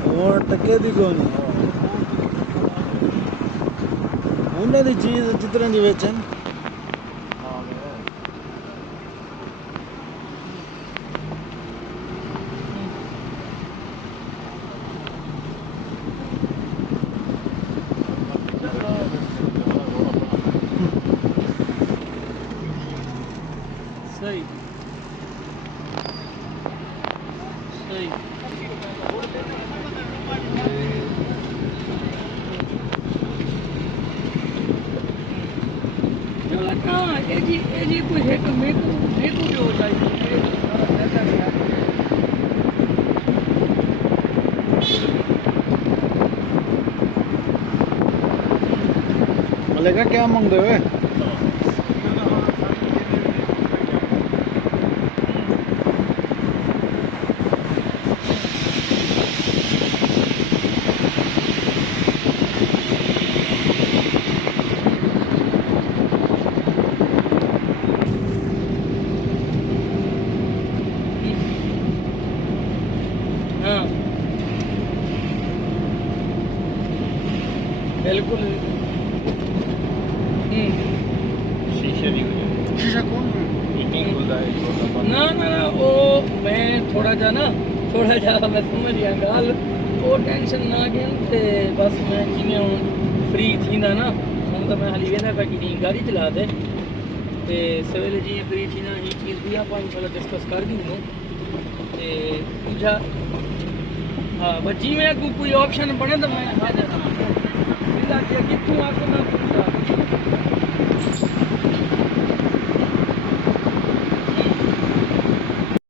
और टके दी कोई नहीं उन्हें दी चीज जितने दी बेचन सही सही हाँ ये जी कुछ है तो मेरे को जो चाहिए मलेगा क्या मांगते हुए बिल्कुल शीशे नहीं होते शीशा कौन मीटिंग खुलता है ना ना वो मैं थोड़ा जा मैं समझ गया गाल वो टेंशन ना घेन ते बस मैं जिमें हूँ फ्री थी ना हम तो मैं हाली वेंदा पे कि गाड़ी चला दे ते सवेले जी फ्री थी ना ये चीज़ भी आप इंशाल्लाह डिस्कस कर दी हूँ ते दूजा हाँ बस जी में कोई ऑप्शन बने तो मैं हाजिर हाँ कितों आके मैं